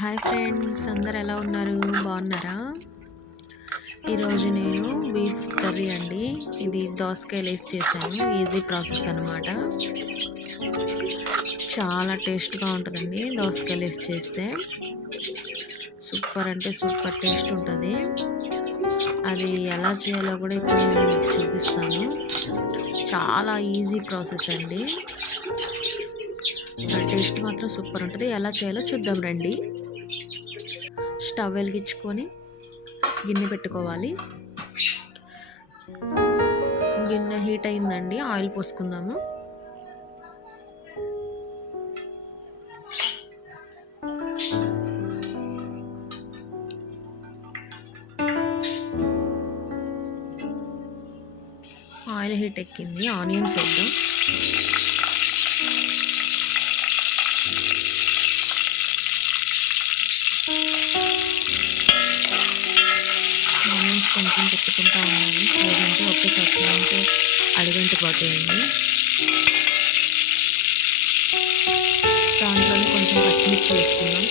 Hi friends అందరు ఎలా ఉన్నారు? బాగున్నారా? ఈరోజు నేను బీఫ్ కర్రీ అండి. ఇది దోసకాయలు వేసి చేశాను. ఈజీ ప్రాసెస్ అనమాట చాలా టేస్ట్గా ఉంటుందండి దోసకాయలు వేసి చేస్తే. సూపర్ అంటే సూపర్ టేస్ట్ ఉంటుంది. అది ఎలా చేయాలో కూడా ఇప్పుడు నేను మీకు చూపిస్తాను. చాలా ఈజీ ప్రాసెస్ అండి. టేస్ట్ మాత్రం సూపర్ ఉంటుంది. ఎలా చేయాలో చూద్దాం రండి. స్టవ్ వెలిగించుకొని గిన్నె పెట్టుకోవాలి. గిన్నె హీట్ అయిందండి ఆయిల్ పోసుకుందాము. ఆయిల్ హీట్ ఎక్కింది ఆనియన్స్ వేద్దాం. ఆనియన్స్ కొంచెం పెట్టుకుంటా ఉన్నాను. లేదంటే ఒకే చట్నీ అంటే అడుగంటి పోతాయండి. దాంట్లోనే కొంచెం పచ్చిమిర్చి వేసుకున్నాం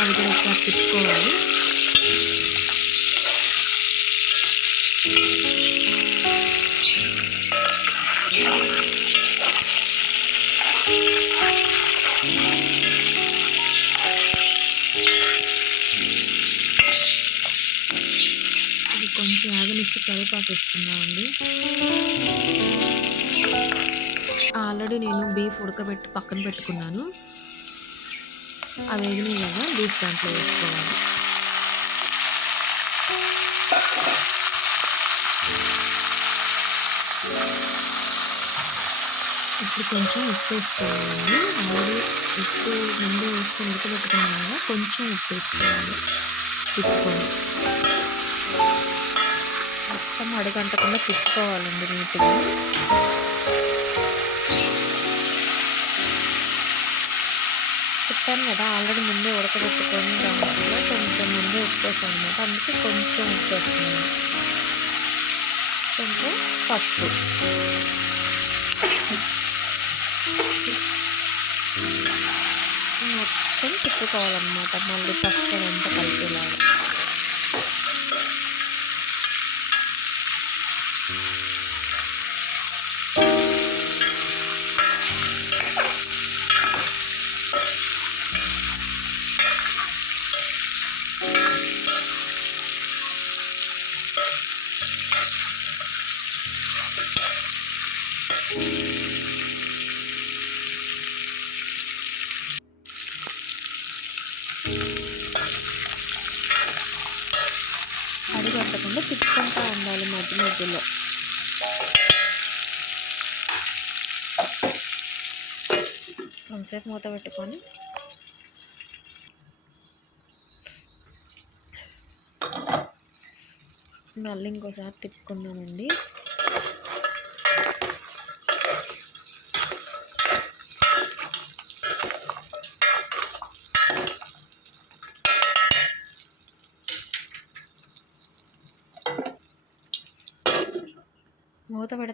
అవి కూడా ఒకసారి తిప్పుకోవాలి. కొంచెం ఆగనిచ్చి కరివేపాకు ఇస్తున్నామండి ఆల్రెడీ నేను బీఫ్ ఉడకబెట్టి పక్కన పెట్టుకున్నాను. అవి వేగినాయి కదా బీఫ్ దాంట్లో వేసుకోవాలి. ఇప్పుడు కొంచెం ఉప్పు వేసుకోవాలండి ఆల్రెడీ ఉప్పు ముందు వేసుకొని ఉడకబెట్టుకున్నాం కదా కొంచెం ఉప్పు వేసుకోవాలి. తిప్పుకొని మొత్తం అడుగంటకుండా తిప్పుకోవాలండి నీట్గా. చెప్పాను కదా ఆల్రెడీ ముందే ఉడకబెట్టుకొని దాంట్లో కొంచెం ముందే ఉప్పేసాను అనమాట. అందుకే కొంచెం ఉప్పేస్తుంది కొంచెం పసుపు. మొత్తం తిప్పుకోవాలన్నమాట. మళ్ళీ పసుపు అంతా కలిపేలాగా. అడిగట్టకుండా తిప్పుకుంటూ ఉండాలి మధ్య మధ్యలో. కొంతసేపు మూత పెట్టుకొని మళ్ళీ ఇంకోసారి తిప్పుకుందామండి.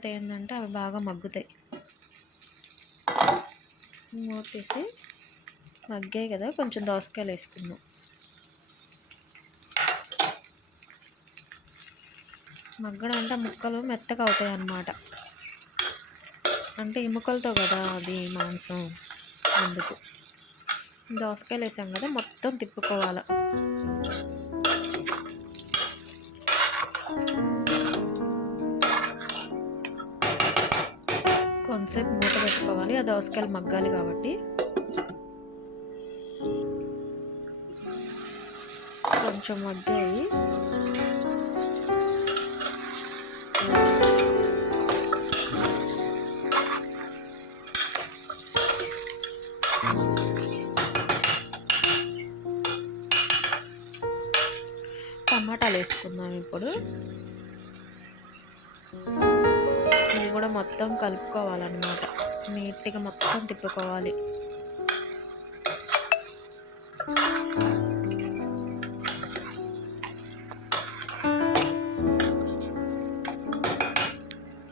మూత ఏంటంటే అవి బాగా మగ్గుతాయి. మూతేసి మగ్గాయి కదా కొంచెం దోసకాయలు వేసుకుందాం. మగ్గడం అంటే ముక్కలు మెత్తగా అవుతాయి అన్నమాట. అంటే ఎముకలతో కదా అది మాంసం అందుకు. దోసకాయలు వేసాం కదా మొత్తం తిప్పుకోవాలి. కొంతసేపు మూత పెట్టుకోవాలి. ఆ దోసకాయలు మగ్గాలి కాబట్టి. కొంచెం మగ్గాయి. టమాటాలు వేసుకుందాం ఇప్పుడు. కూడా మొత్తం కలుపుకోవాలన్నమాట. నీట్గా మొత్తం తిప్పుకోవాలి.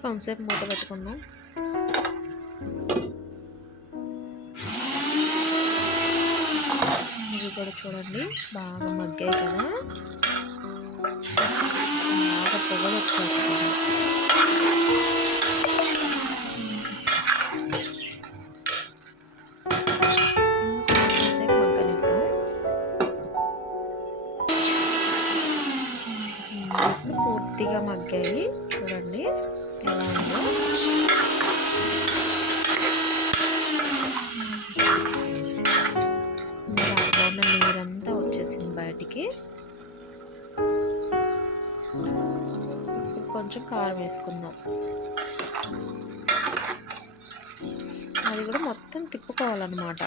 కొంతసేపు మూత పెట్టుకుందాం. కూడా చూడండి బాగా మగ్గాయి కదా. బాగా పొగలు వచ్చేస్తుంది పూర్తిగా మగ్గాయి. చూడండి ఎలా ఉందో. దాంట్లో ఉన్న నీరంతా వచ్చేసింది బయటికి. కొంచెం కారం వేసుకుందాం. అది కూడా మొత్తం తిప్పుకోవాలన్నమాట.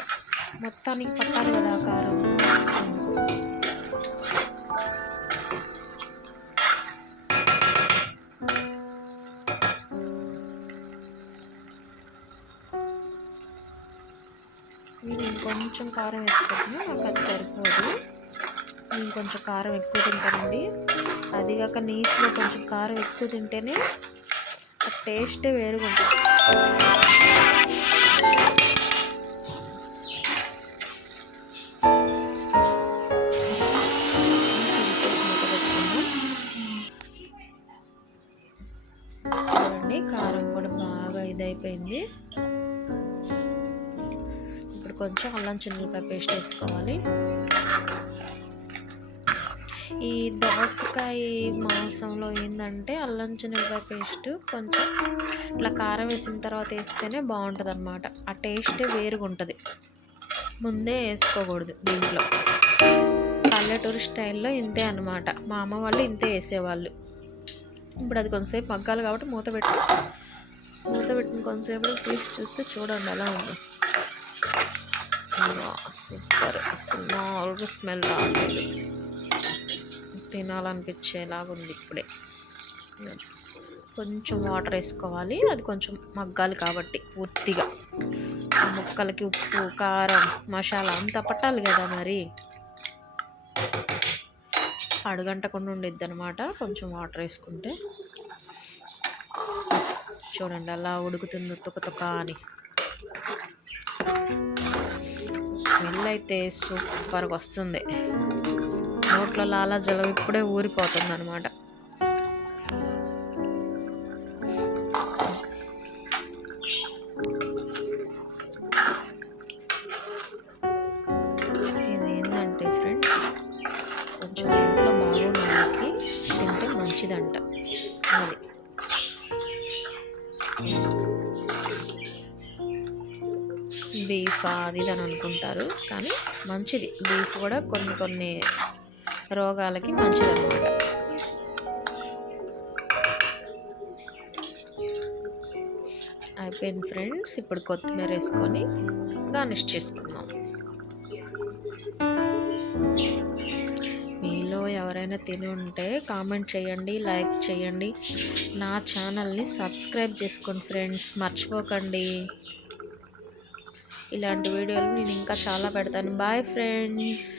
మొత్తానికి పట్టాలి కదా కారం. కొంచెం కారం వేసుకుంటున్నా. నాకు అది సరిపోదు. నేను కొంచెం కారం ఎక్కువ తింటానండి. అది కాక నీటిలో కొంచెం కారం ఎక్కువ తింటేనే ఆ టేస్టే వేరుగా ఉంటుంది. చూడండి కారం కూడా బాగా ఇదైపోయింది. ఇప్పుడు కొంచెం అల్లం చిన్నపాయ పేస్ట్ వేసుకోవాలి. ఈ దోసకాయ మాంసంలో ఏంటంటే అల్లం చిన్నపాయ పేస్ట్ కొంచెం ఇట్లా కారం వేసిన తర్వాత వేస్తేనే బాగుంటుంది అనమాట ఆ టేస్టే వేరుగా ఉంటుంది ముందే వేసుకోకూడదు దీంట్లో. పల్లెటూరు స్టైల్లో ఇంతే అనమాట మా అమ్మ వాళ్ళు ఇంతే వేసేవాళ్ళు. ఇప్పుడు అది కొంతసేపు మగ్గాలి కాబట్టి మూత పెట్టి మూత పెట్టిన కొంతసేపు తీసి చూస్తే చూడండి అలా ఉంది. సూపర్. స్మాల్గా స్మెల్ రాలేదు. తినాలనిపించేలాగా ఉంది ఇప్పుడే. కొంచెం వాటర్ వేసుకోవాలి. అది కొంచెం మగ్గాలి కాబట్టి పూర్తిగా. ముక్కలకి ఉప్పు కారం మసాలా అంతా పట్టాలి కదా మరి. అడుగంటకుండా ఉండిద్ది అనమాట కొంచెం వాటర్ వేసుకుంటే. చూడండి అలా ఉడుకుతుంది తుక తుక అని. అయితే సూపర్గా వస్తుంది. నోట్ల లాలా జలం ఇప్పుడే ఊరిపోతుంది అనమాట అది ఇది అని అనుకుంటారు. కానీ మంచిది. బీఫ్ కూడా కొన్ని కొన్ని రోగాలకి మంచిది అనమాట అయిపోయింది ఫ్రెండ్స్. ఇప్పుడు కొత్తిమీర వేసుకొని గార్నిష్ చేసుకుందాం. మీలో ఎవరైనా తిని ఉంటే కామెంట్ చేయండి లైక్ చేయండి. నా ఛానల్ని సబ్స్క్రైబ్ చేసుకోండి ఫ్రెండ్స్. మర్చిపోకండి. ఇలాంటి వీడియోలు నేను ఇంకా చాలా పెడతాను. Bye friends